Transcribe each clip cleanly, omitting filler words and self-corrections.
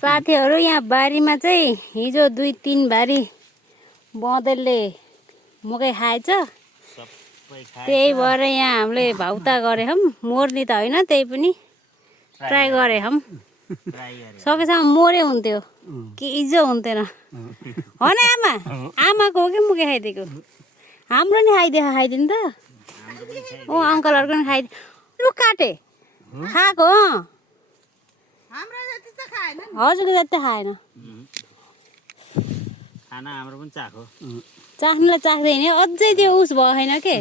साथीहरू यहाँ बारीमा चाहिँ हिजो 2-3 बारी बँदेलले मकै खाएछ। त्यही भएर यहाँ हामीले भाउता गरे हौँ। मोर्ने त होइन, त्यही पनि ट्राई गरे हौँ। सकेसम्म मोरे हुन्थ्यो कि इजो हुन्थेन हो न आमा? आमाको हो कि मुखे खाइदिएको? हाम्रो नि खाइदिनु त। ओ अङ्कलहरूको नि खाइदियो। लु काटे खाएको हजुरको जति खाएन। खाना हाम्रो पनि चाखो। चाख्नुलाई चाख्दैन अझै त्यो उस भएन के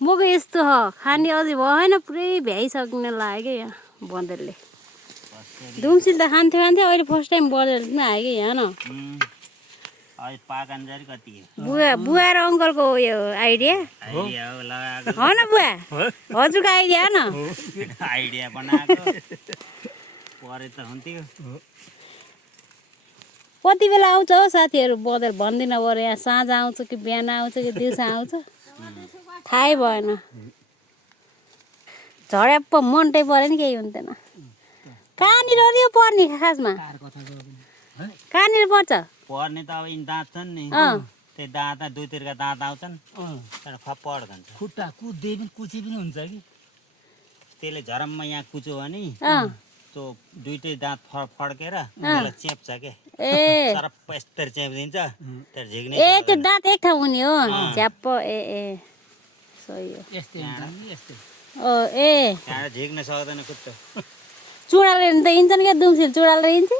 मको यस्तो खाने अझै भएन। पुरै भ्याइसक्न लाग्यो यहाँ बँदेलले। दुम्सिल त खान्थ्यो अहिले फर्स्ट टाइम बँदेल पनि आयो कि यहाँ न। बुवा र अङ्कलको उयो आइडिया हो न बुवा? हजुरको आइडिया हो न? आइडिया बनाएको परे त हुन्थ्यो। कति बेला आउँछ हो साथीहरू बँदेल? भन्दिनँ बरु यहाँ साँझ आउँछ कि बिहान आउँछ कि दिउँसो आउँछ थाहै भएन। झड्याप्प मन्टै पऱ्यो नि केही हुन्थेन। कहाँनिर यो पर्ने खासमा? कहाँनिर पर्छ? पर्ने त अब यिनी दाँत छन् नि, त्यही दाँत दुईतिरका दाँत आउँछन् त्यहाँबाट खप्पड भन्छ। खुट्टा कुद्दै पनि कुची पनि हुन्छ कि त्यसले झरममा यहाँ कुच्यो भने त्यो दुईटै दाँत फड्केर त्यसलाई चेप्छ के। सरप्प यस्तरी चेपिदिन्छ त्यहाँ झिक्ने। ए त्यो दाँत एक ठाउँ हुने हो झ्याप्प। ए सही हो। ए त्यहाँ झिक्न सक्दैन खुट्टा। चुडालेर त हिँड्छन् क्या दुम्सिल? चुडालेर हिँड्छ